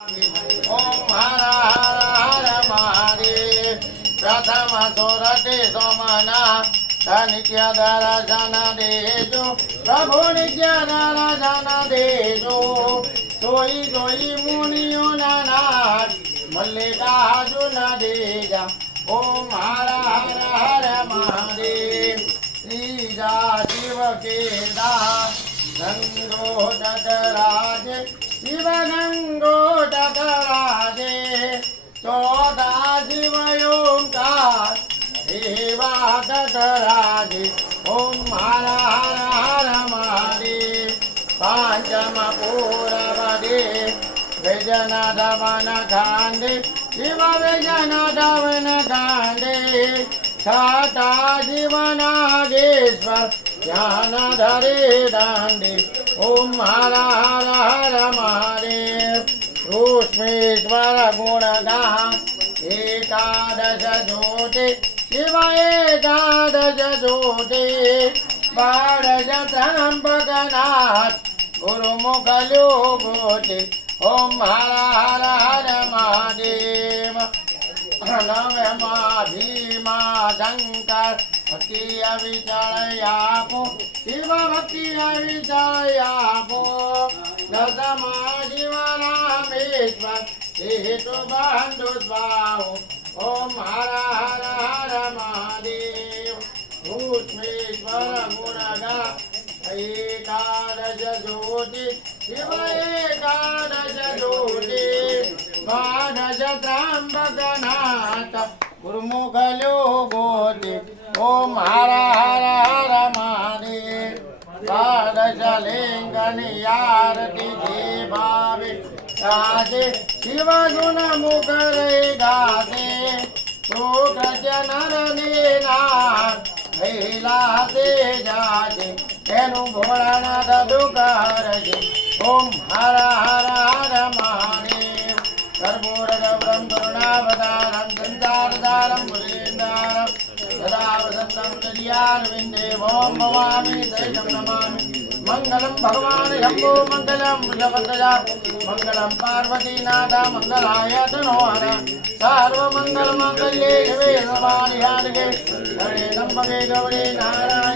ओम हर हर हर महादेव। प्रथम सोरठे सोमना नित्य दर्शन देजो प्रभु नित्य दर्शन देजो। सोई सोई मुनियो नाथ मल्लिकार्जुन देजा। ओम हर हर हर महादेव। श्रीजा शिव केदा गंगो तटराजे शिव गंगो तटराजे। चौदा शिव ओंकार देवा तटराजे। ओम हर हर हर महादेव। पांचम पूरवदे व्यजन दवन कांडे शिव व्यजन दवन कांडे। छठा शिव नागेश्वर ज्ञान धरे दांडे। ओम हर हर हर महादेव। सूक्ष्मेश्वर गुणगान एकादश ज्योति शिव एकादश ज्योति। बारज त्र्यंबकनाथ गुरुमुख लोकोति। ओम हर हर हर महादेव। नवमा भीमा शंकर भक्ति अविचलयापो शिव भक्ति अविचलयापो। दशमा शिव रामेश्वर हेतु बंधु स्वाहो। ओम हर हर हर महादेव। भूष्मेश्वर गुणगा एकादश ज्योति शिव एकादश ज्योति। द्वादश त्र्यंबकनाथ गुरुमुख लोकोति। ओम हर हर हर महादेव। द्वादश लिंगनि आरती जे भावे गासे शिव गुण मुखरे गासे। शुक्र नर नीनाथ भैलाते जाजे तेनु भोलानाथ दुख हरजे। ओम हर हर हर महादेव। कर्पूरगौरं करुणावतारं संसारसारं मुनीन्द्रारं सदा वसन्तं हृदयारविन्दे ओं भवामि शरणं नमामि। मंगलम भगवान शंभो मंगलम वृषभध्वजा मंगलम पार्वतीनाथ मंगलाय तनोहर। सर्वमंगल मंगल्ये शिवे सर्वाणि साधके शरणे त्र्यंबके गौरी नारायणी